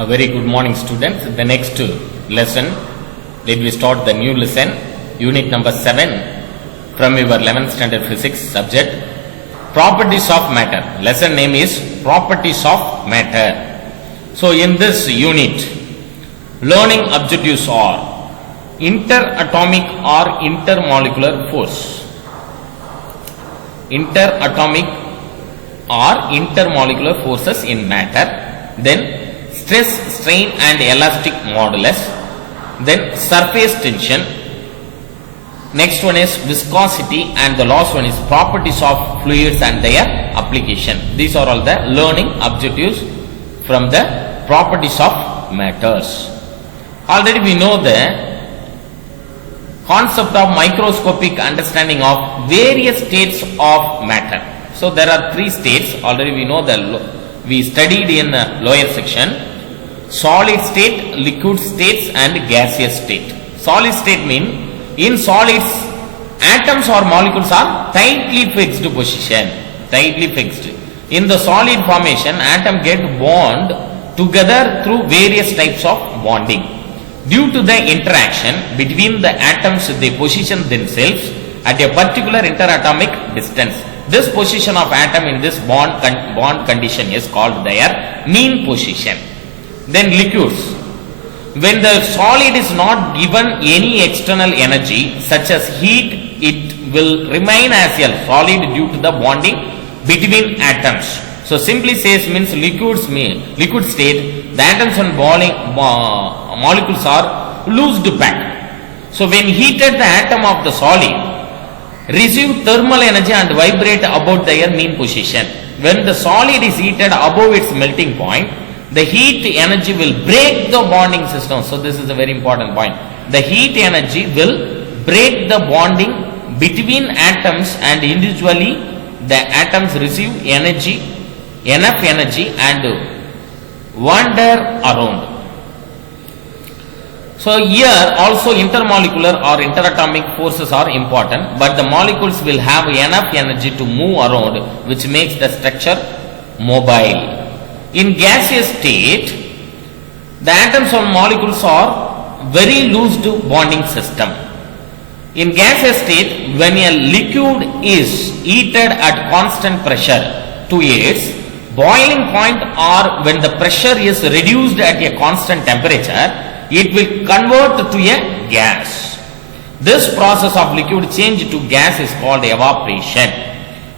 A very good morning, students. The next lesson, let me start the new lesson, unit number 7 from your 11th standard physics subject, properties of matter. Lesson name is properties of matter. So in this unit, learning objectives are interatomic or intermolecular force. Interatomic or intermolecular forces in matter, then stress, strain and elastic modulus, then surface tension, next one is viscosity, and the last one is properties of fluids and their application. These are all the learning objectives from the properties of matters. Already we know the concept of microscopic understanding of various states of matter. So there are three states. Already we know that we studied in the lower section: solid state, liquid states and gaseous state. Solid state means in solids atoms or molecules are tightly fixed position, tightly fixed. In the solid formation, atom get bond together through various types of bonding. Due to the interaction between the atoms, they position themselves at a particular interatomic distance. This position of atom in this bond condition is called their mean position. Then liquids. When the solid is not given any external energy such as heat, it will remain as a solid due to the bonding between atoms. So simply says means liquid state, the atoms and molecules are loosed packed. So when heated, the atom of the solid receive thermal energy and vibrate about their mean position. When the solid is heated above its melting point, the heat energy will break the bonding system. So this is a very important point. The heat energy will break the bonding between atoms, and individually the atoms receive enough energy and wander around. So here also intermolecular or interatomic forces are important, but the molecules will have enough energy to move around, which makes the structure mobile. In gaseous state, the atoms or molecules are very loose bonding system. In gaseous state, when a liquid is heated at constant pressure to its boiling point, or when the pressure is reduced at a constant temperature, it will convert to a gas. This process of liquid change to gas is called evaporation.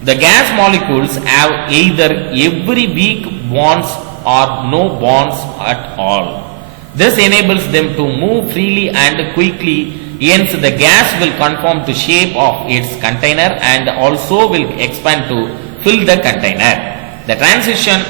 The gas molecules have either every weak bonds or no bonds at all. This enables them to move freely and quickly. Hence, the gas will conform to shape of its container and also will expand to fill the container. The transition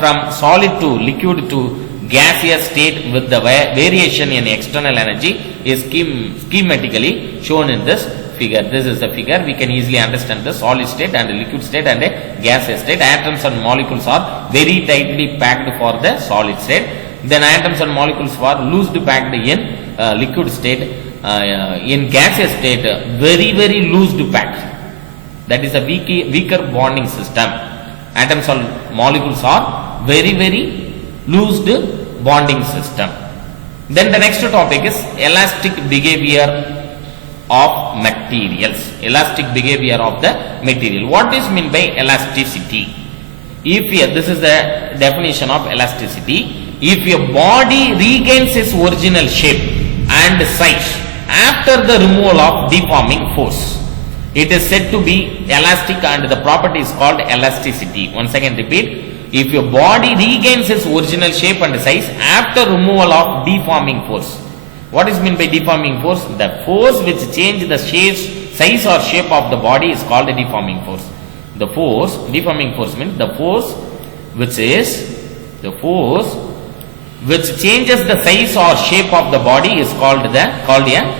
from solid to liquid to gaseous state with the variation in external energy is schematically shown in this figure. This is the figure. We can easily understand the solid state and the liquid state and a gaseous state. Atoms and molecules are very tightly packed for the solid state. Then atoms and molecules are loosely packed in liquid state. In gaseous state, very loosely packed. That is a weaker bonding system. Atoms and molecules are very loosed bonding system. Then the next topic is elastic behavior of materials. Elastic behavior of the material. What is meant by elasticity? This is the definition of elasticity. If a body regains its original shape and size after the removal of deforming force, it is said to be elastic, and the property is called elasticity. Once again repeat. If your body regains its original shape and size after removal of deforming force. What is meant by deforming force? The force which changes the size or shape of the body is called a deforming force. Deforming force means the force which changes the size or shape of the body is called a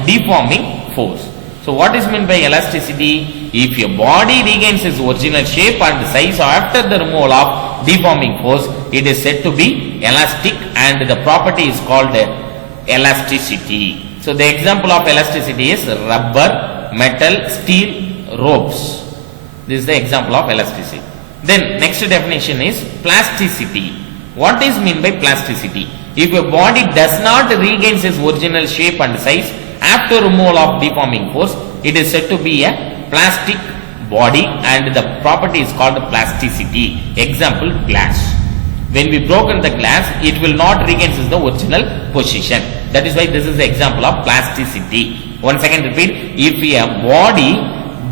deforming force. So what is meant by elasticity? If your body regains its original shape and size after the removal of deforming force, it is said to be elastic, and the property is called elasticity. So the example of elasticity is rubber, metal, steel, ropes. This is the example of elasticity. Then next definition is plasticity. What is meant by plasticity? If a body does not regain its original shape and size after removal of deforming force, it is said to be a plastic body and the property is called plasticity. Example, glass. When we broken the glass, it will not regain the original position. That is why this is the example of plasticity. Once again repeat, if a body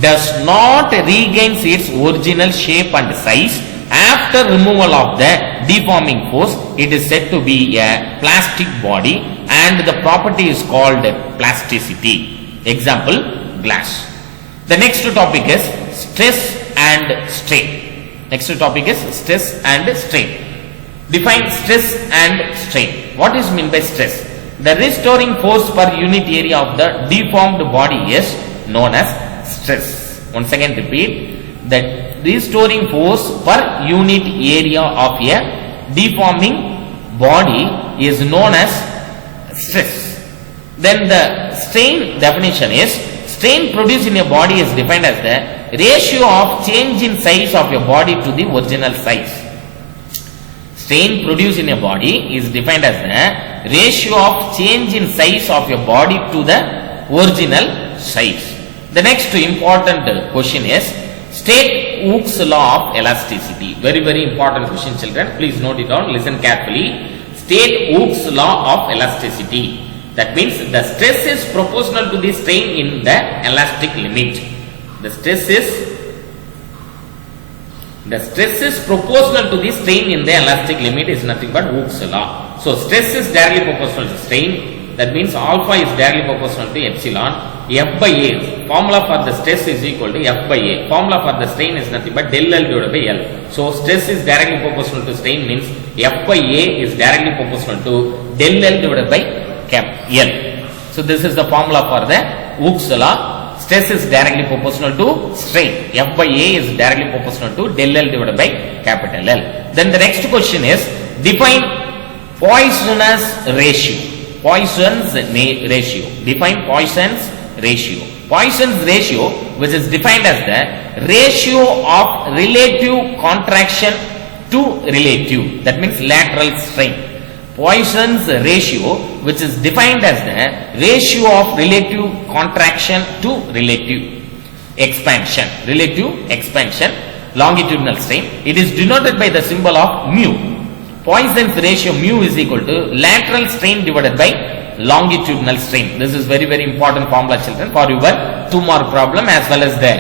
does not regain its original shape and size after removal of the deforming force, it is said to be a plastic body and the property is called plasticity. Example, glass. The next topic is stress and strain. Next topic is stress and strain. Define stress and strain. What is meant by stress? The restoring force per unit area of the deformed body is known as stress. Once again repeat, that restoring force per unit area of a deforming body is known as stress. Then the strain definition is, strain produced in a body is defined as the ratio of change in size of a body to the original size. Strain produced in a body is defined as the ratio of change in size of a body to the original size. The next important question is, state Hooke's law of elasticity. Very, very important question, children. Please note it down. Listen carefully. State Hooke's law of elasticity. That means the stress is proportional to the strain in the elastic limit. The stress is proportional to the strain in the elastic limit is nothing but Hooke's law. So stress is directly proportional to strain. That means alpha is directly proportional to epsilon. F by A, formula for the stress is equal to F by A. Formula for the strain is nothing but del L divided by L. So stress is directly proportional to strain means F by A is directly proportional to del L divided by cap L. So this is the formula for the Hooke's law. Stress is directly proportional to strain. F by A is directly proportional to del L divided by capital L. Then the next question is, define Poisson's ratio. Poisson's ratio. Define Poisson's ratio. Poisson's ratio, which is defined as the ratio of relative contraction to relative. That means lateral strain. Poisson's ratio, which is defined as the ratio of relative contraction to relative expansion. Relative expansion, longitudinal strain. It is denoted by the symbol of mu. Poisson's ratio mu is equal to lateral strain divided by longitudinal strain. This is very, very important formula, children, for your 2-mark problem as well as the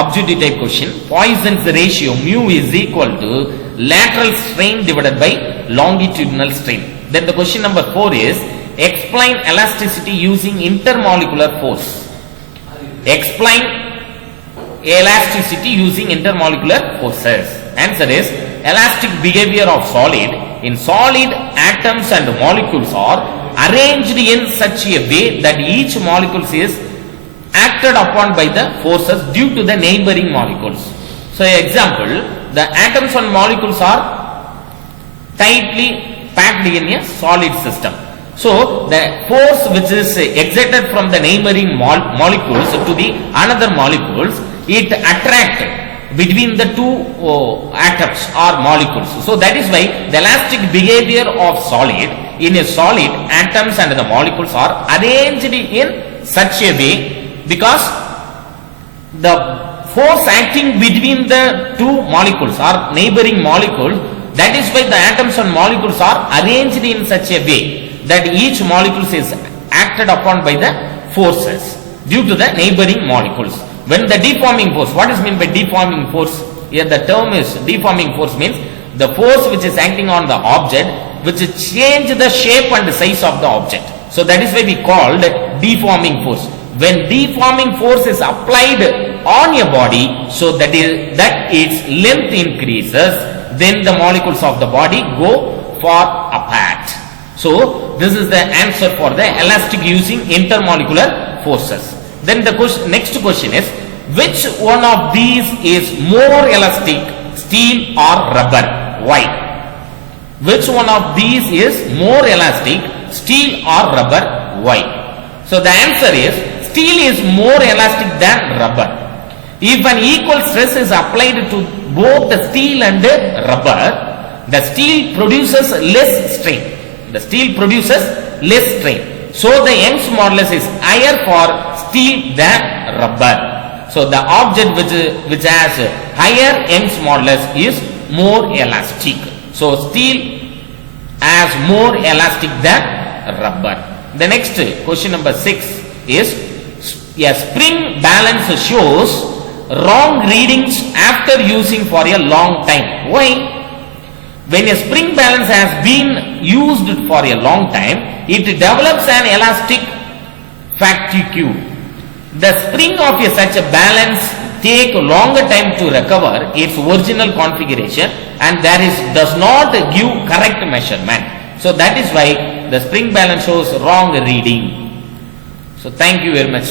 objective type question. Poisson's ratio mu is equal to lateral strain divided by longitudinal strain. Then the question number 4 is, explain elasticity using intermolecular force. Explain elasticity using intermolecular forces. Answer is, elastic behavior of solid. In solid, atoms and molecules are arranged in such a way that each molecule is acted upon by the forces due to the neighboring molecules. So example, the atoms and molecules are tightly packed in a solid system. So the force which is exerted from the neighboring molecules to the another molecules, it attracts between the two atoms or molecules. So that is why the elastic behavior of solid, in a solid, atoms and the molecules are arranged in such a way because the force acting between the two molecules or neighboring molecules, that is why the atoms and molecules are arranged in such a way that each molecule is acted upon by the forces due to the neighboring molecules. When the deforming force, what is meant by deforming force? Here the term is deforming force means the force which is acting on the object which change the shape and size of the object. So that is why we called deforming force. When deforming force is applied on a body, so that its length increases, then the molecules of the body go far apart. So this is the answer for the elastic using intermolecular forces. Then the next question is, which one of these is more elastic, steel or rubber? Why? Which one of these is more elastic, steel or rubber? Why? So the answer is, steel is more elastic than rubber. If an equal stress is applied to both the steel and rubber, the steel produces less strain. The steel produces less strain. So the Young's modulus is higher for steel than rubber. So the object which has higher Young's modulus is more elastic. So steel has more elastic than rubber. The next question number 6 is a spring balance shows wrong readings after using for a long time. Why? When a spring balance has been used for a long time, it develops an elastic fatigue. The spring of such a balance take longer time to recover its original configuration, and does not give correct measurement. So that is why the spring balance shows wrong reading. So thank you very much.